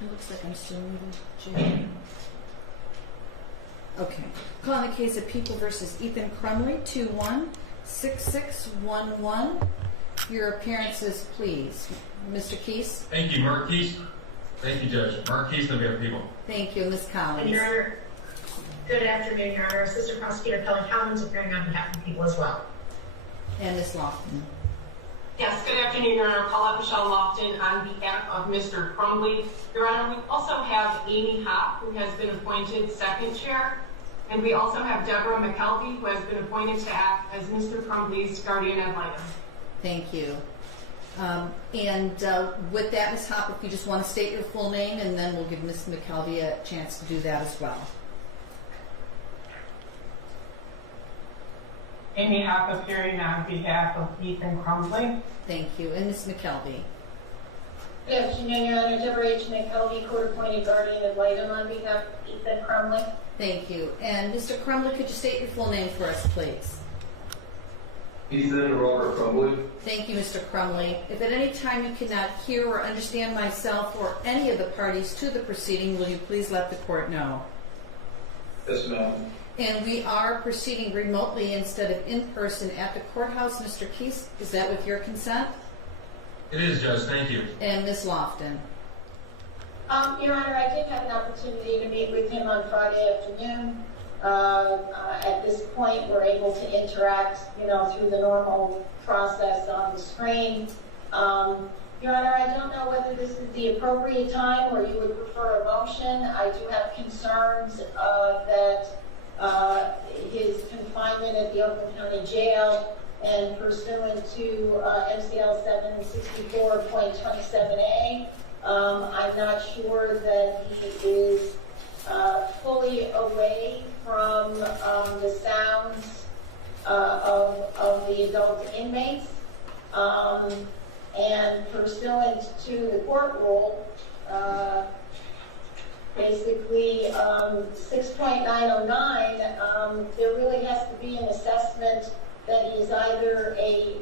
It looks like I'm still moving to jail. Okay. Calling the case of People versus Ethan Crumbley, 2-1-6611. Your appearances, please. Mr. Keese? Thank you, Mark Keese. Thank you, Judge. Mark Keese, on behalf of People. Thank you, Ms. Collins. Your Honor, good afternoon, Your Honor. Assistant Prosecutor Kelly Collins appearing on behalf of People as well. And Ms. Lofton. Yes, good afternoon, Your Honor. Paulette Michelle Lofton on behalf of Mr. Crumbley. Your Honor, we also have Amy Hopp, who has been appointed second chair. And we also have Deborah McKelvey, who has been appointed to act as Mr. Crumbley's guardian ad litem. Thank you. With that, Ms. Hopp, if you just want to state your full name, and then we'll give Ms. McKelvey a chance to do that as well. Amy Hopp appearing on behalf of Ethan Crumbley. Thank you. And Ms. McKelvey. Good afternoon, Your Honor. Deborah H. McKelvey, court-appointed guardian ad litem on behalf of Ethan Crumbley. Thank you. And Mr. Crumbley, could you state your full name for us, please? Ethan Robert Crumbley. Thank you, Mr. Crumbley. If at any time you cannot hear or understand myself or any of the parties to the proceeding, will you please let the court know? Yes, ma'am. And we are proceeding remotely instead of in person at the courthouse. Mr. Keese, is that with your consent? It is, Judge. Thank you. And Ms. Lofton. Your Honor, I did have an opportunity to meet with him on Friday afternoon. At this point, we're able to interact, through the normal process on the screen. Your Honor, I don't know whether this is the appropriate time or you would prefer a motion. I do have concerns that his confinement at the Oakland County Jail and pursuant to MCL 764.27a, I'm not sure that he is fully away from the sounds of the adult inmates. And pursuant to the court rule, basically 6.909, there really has to be an assessment that he's either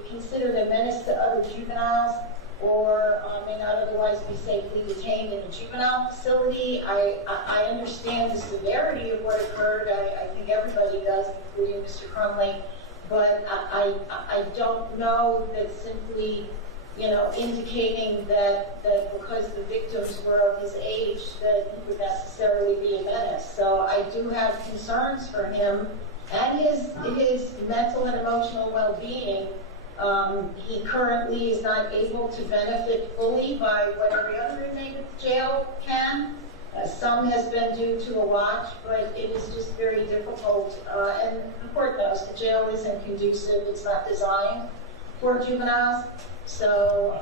considered a menace to other juveniles or may not otherwise be safely detained in a juvenile facility. I understand the severity of what occurred. I think everybody does, including Mr. Crumbley. But I don't know that simply, indicating that because the victims were of his age that he would necessarily be a menace. So I do have concerns for him and his mental and emotional well-being. He currently is not able to benefit fully by what every other inmate at the jail can. Some has been due to a watch, but it is just very difficult. And the court knows the jail isn't conducive. It's not designed for juveniles. So,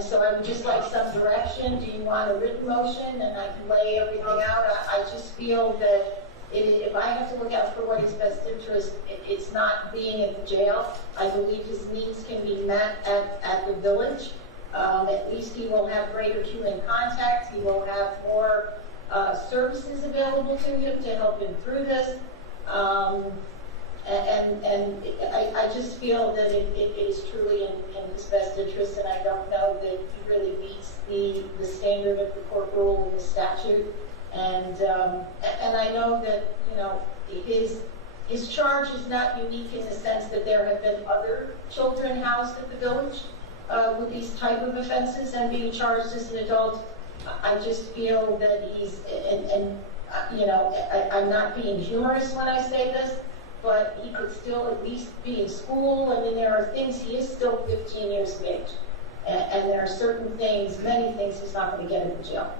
so I would just like some direction. Do you want a written motion and I can lay everything out? I just feel that if I have to look out for what his best interest, it's not being at the jail. I believe his needs can be met at the village. At least he will have greater human contact. He will have more services available to him to help him through this. I just feel that it is truly in his best interest, and I don't know that he really meets the standard of the court rule and the statute. And I know that his charge is not unique in the sense that there have been other children housed at the village with these type of offenses and being charged as an adult. I just feel that he's I'm not being humorous when I say this, but he could still at least be in school. I mean, there are things, he is still 15 years of age. And there are certain things, many things he's not going to get in the jail.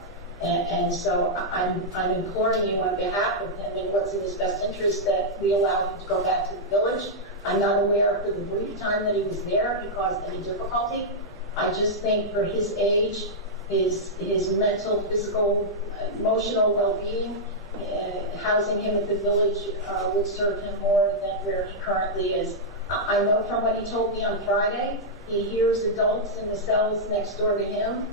And so I'm imploring you on behalf of him and what's in his best interest that we allow him to go back to the village. I'm not aware for the brief time that he was there he caused any difficulty. I just think for his age, his mental, physical, emotional well-being, housing him at the village would serve him more than where he currently is. I know from what he told me on Friday, he hears adults in the cells next door to him.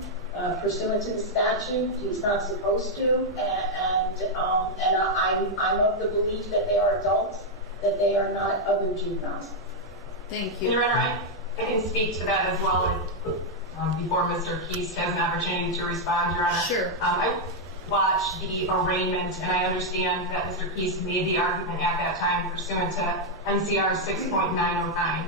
Pursuant to the statute, he's not supposed to, and I'm of the belief that they are adults, that they are not other juveniles. Thank you. Your Honor, I can speak to that as well. before Mr. Keast has an opportunity to respond, Your Honor. Sure. I watched the arraignment, and I understand that Mr. Keast made the argument at that time pursuant to NCR 6.909.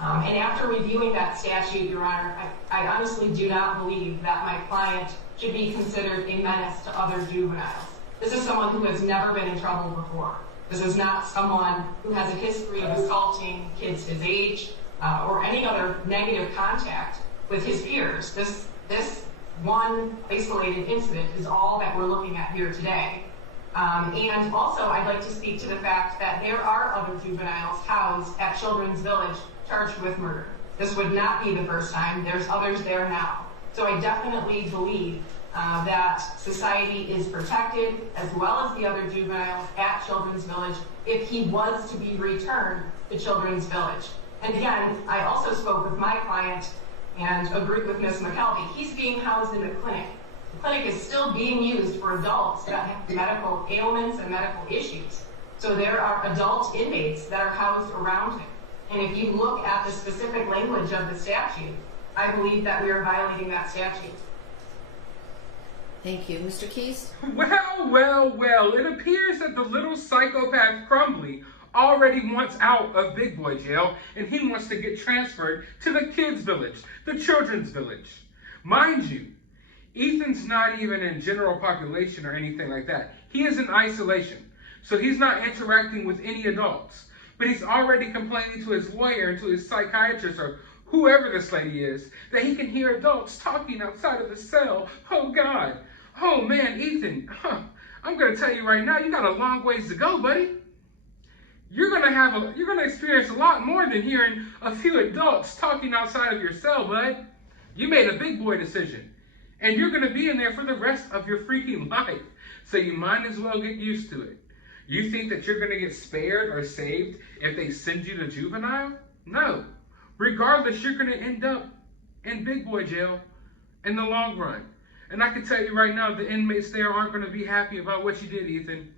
And after reviewing that statute, Your Honor, I honestly do not believe that my client should be considered a menace to other juveniles. This is someone who has never been in trouble before. This is not someone who has a history of assaulting kids his age or any other negative contact with his peers. This one isolated incident is all that we're looking at here today. And also, I'd like to speak to the fact that there are other juveniles housed at Children's Village charged with murder. This would not be the first time. There's others there now. So I definitely believe that society is protected, as well as the other juveniles at Children's Village, if he was to be returned to Children's Village. And again, I also spoke with my client and agreed with Ms. McKelvey. He's being housed in the clinic. The clinic is still being used for adults that have medical ailments and medical issues. So there are adult inmates that are housed around him. And if you look at the specific language of the statute, I believe that we are violating that statute. Thank you. Mr. Keys? Well, it appears that the little psychopath Crumbley already wants out of big boy jail, and he wants to get transferred to the kids' village, the children's village. Mind you, Ethan's not even in general population or anything like that. He is in isolation, so he's not interacting with any adults. But he's already complaining to his lawyer and to his psychiatrist or whoever this lady is that he can hear adults talking outside of the cell. Oh, God. Oh, man, Ethan, I'm going to tell you right now, you got a long ways to go, buddy. You're going to experience a lot more than hearing a few adults talking outside of your cell, bud. You made a big boy decision, and you're going to be in there for the rest of your freaking life. So you might as well get used to it. You think that you're going to get spared or saved if they send you to juvenile? No. Regardless, you're going to end up in big boy jail in the long run. And I can tell you right now, the inmates there aren't going to be happy about what you did, Ethan.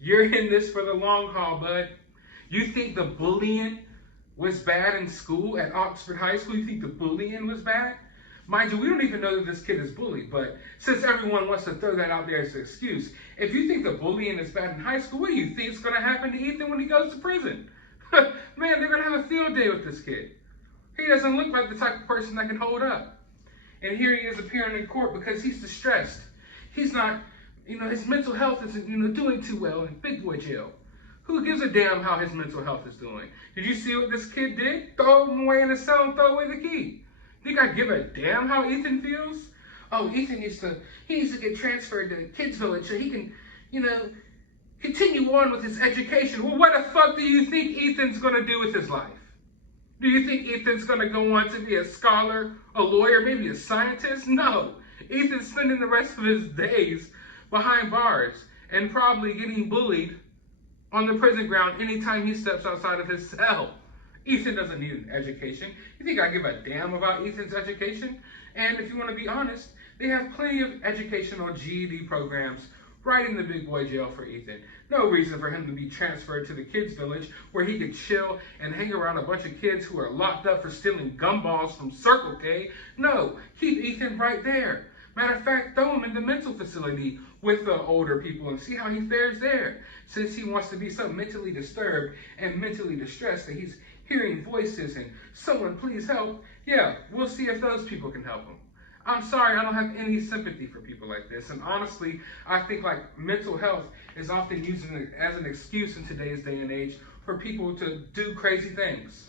You're in this for the long haul, bud. You think the bullying was bad in school at Oxford High School? You think the bullying was bad? Mind you, we don't even know that this kid is bullied, but since everyone wants to throw that out there as an excuse, if you think the bullying is bad in high school, what do you think is going to happen to Ethan when he goes to prison? Man, they're going to have a field day with this kid. He doesn't look like the type of person that can hold up. And here he is appearing in court because he's distressed. He's not, his mental health isn't, doing too well in big boy jail. Who gives a damn how his mental health is doing? Did you see what this kid did? Throw him away in the cell and throw away the key. Think I give a damn how Ethan feels? Oh, Ethan needs to get transferred to the kids' village so he can, continue on with his education. Well, what the fuck do you think Ethan's going to do with his life? Do you think Ethan's going to go on to be a scholar, a lawyer, maybe a scientist? No. Ethan's spending the rest of his days behind bars and probably getting bullied on the prison ground anytime he steps outside of his cell. Ethan doesn't need an education. You think I give a damn about Ethan's education? And if you want to be honest, they have plenty of educational GED programs right in the big boy jail for Ethan. No reason for him to be transferred to the kids' village where he could chill and hang around a bunch of kids who are locked up for stealing gumballs from Circle K. No, keep Ethan right there. Matter of fact, throw him in the mental facility with the older people and see how he fares there. Since he wants to be so mentally disturbed and mentally distressed that he's hearing voices and someone please help, yeah, we'll see if those people can help him. I'm sorry, I don't have any sympathy for people like this. And honestly, I think mental health is often used as an excuse in today's day and age for people to do crazy things.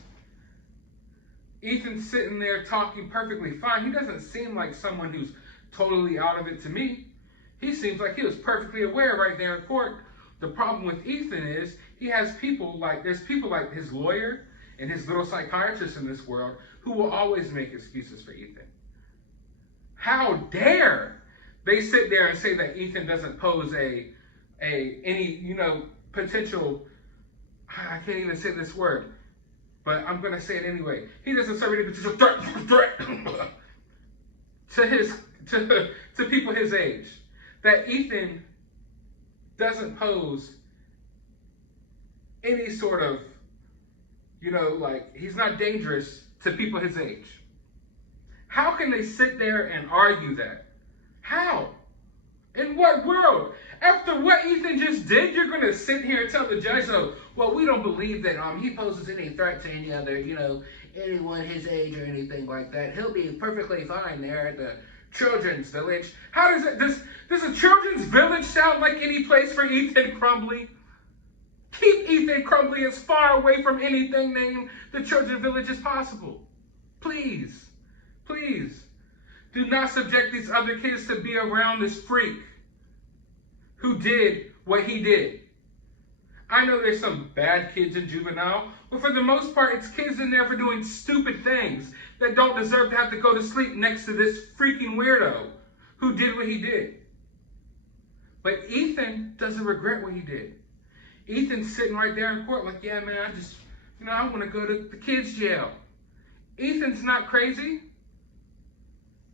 Ethan's sitting there talking perfectly fine. He doesn't seem like someone who's totally out of it to me. He seems like he was perfectly aware right there in court. The problem with Ethan is there's people like his lawyer and his little psychiatrist in this world who will always make excuses for Ethan. How dare they sit there and say that Ethan doesn't pose any potential, I can't even say this word, but I'm going to say it anyway. He doesn't serve any potential threat to people his age. That Ethan doesn't pose any sort of, he's not dangerous to people his age. How can they sit there and argue that? How? In what world? After what Ethan just did, you're going to sit here and tell the judge, oh, well, we don't believe that he poses any threat to any other, anyone his age or anything like that. He'll be perfectly fine there at the children's village. How does it, does a children's village sound like any place for Ethan Crumbley? Keep Ethan Crumbley as far away from anything named the children's village as possible. Please, please, do not subject these other kids to be around this freak who did what he did. I know there's some bad kids in juvenile, but for the most part, it's kids in there for doing stupid things that don't deserve to have to go to sleep next to this freaking weirdo who did what he did. But Ethan doesn't regret what he did. Ethan's sitting right there in court like, yeah, man, I want to go to the kids' jail. Ethan's not crazy.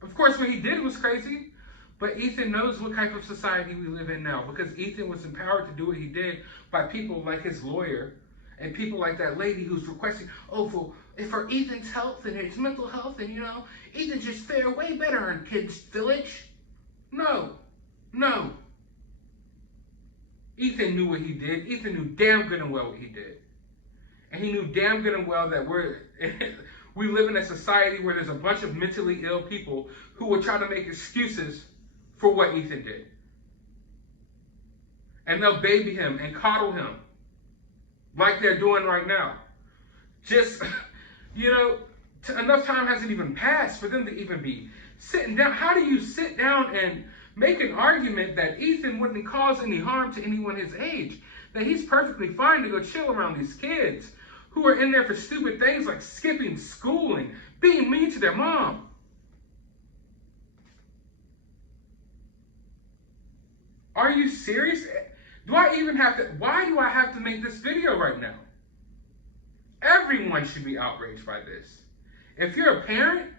Of course, what he did was crazy. But Ethan knows what type of society we live in now, because Ethan was empowered to do what he did by people like his lawyer and people like that lady who's requesting, for Ethan's health and his mental health, and Ethan just fare way better in kids' village. No. Ethan knew what he did. Ethan knew damn good and well what he did. And he knew damn good and well that we live in a society where there's a bunch of mentally ill people who will try to make excuses for what Ethan did. And they'll baby him and coddle him like they're doing right now. Just, enough time hasn't even passed for them to even be sitting down. How do you sit down and make an argument that Ethan wouldn't cause any harm to anyone his age? That he's perfectly fine to go chill around these kids who are in there for stupid things like skipping school and being mean to their mom. Are you serious? Why do I have to make this video right now? Everyone should be outraged by this. If you're a parent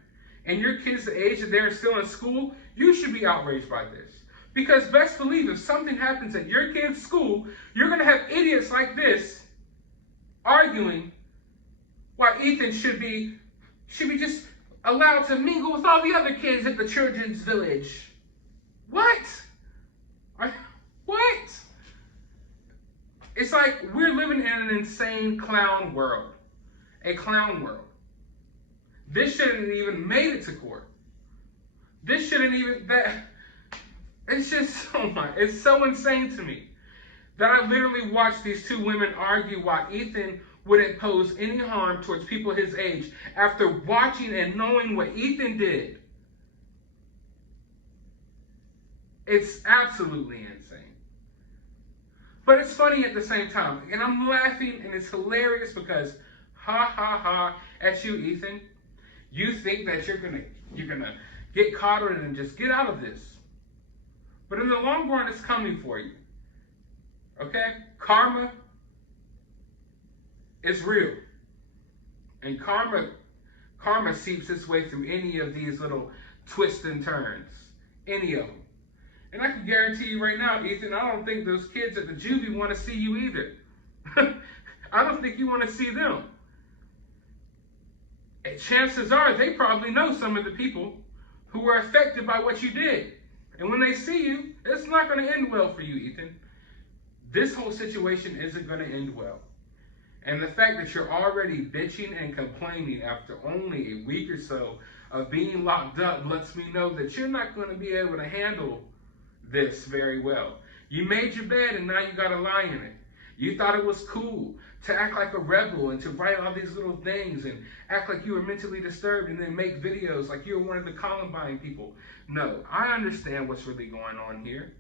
and your kid's the age that they're still in school, you should be outraged by this. Because best believe if something happens at your kid's school, you're going to have idiots like this arguing why Ethan should be just allowed to mingle with all the other kids at the children's village. What? What? It's like we're living in an insane clown world. A clown world. This shouldn't have even made it to court. This shouldn't even, it's just, it's so insane to me that I literally watched these two women argue why Ethan wouldn't pose any harm towards people his age after watching and knowing what Ethan did. It's absolutely insane. But it's funny at the same time. And I'm laughing and it's hilarious because ha ha ha at you, Ethan. You think that you're gonna get coddled and just get out of this. But in the long run, it's coming for you. Okay? Karma is real. And karma seeps its way through any of these little twists and turns. Any of them. And I can guarantee you right now, Ethan, I don't think those kids at the juvie want to see you either. I don't think you want to see them. And chances are they probably know some of the people who were affected by what you did. And when they see you, it's not going to end well for you, Ethan. This whole situation isn't going to end well. And the fact that you're already bitching and complaining after only a week or so of being locked up lets me know that you're not going to be able to handle this very well. You made your bed and now you got to lie in it. You thought it was cool to act like a rebel and to write all these little things and act like you were mentally disturbed and then make videos like you were one of the Columbine people. No, I understand what's really going on here.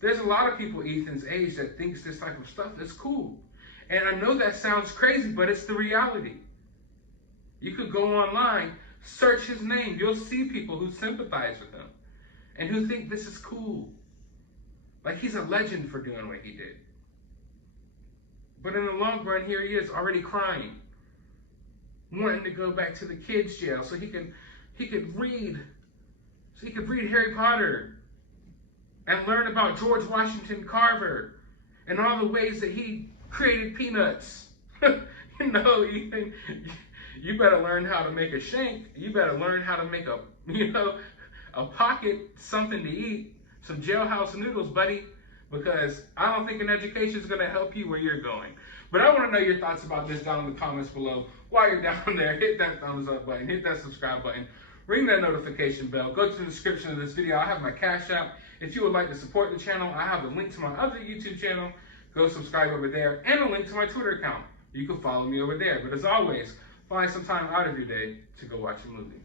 There's a lot of people Ethan's age that thinks this type of stuff is cool. And I know that sounds crazy, but it's the reality. You could go online, search his name. You'll see people who sympathize with him and who think this is cool. Like he's a legend for doing what he did. But in the long run, here he is already crying, wanting to go back to the kids' jail so he could read Harry Potter and learn about George Washington Carver and all the ways that he created peanuts. Ethan, You better learn how to make a shank. You better learn how to make a, a pocket, something to eat, some jailhouse noodles, buddy, because I don't think an education is going to help you where you're going. But I want to know your thoughts about this down in the comments below. While you're down there, hit that thumbs up button, hit that subscribe button, ring that notification bell. Go to the description of this video. I have my Cash App. If you would like to support the channel, I have a link to my other YouTube channel. Go subscribe over there, and a link to my Twitter account. You can follow me over there. But as always, find some time out of your day to go watch a movie.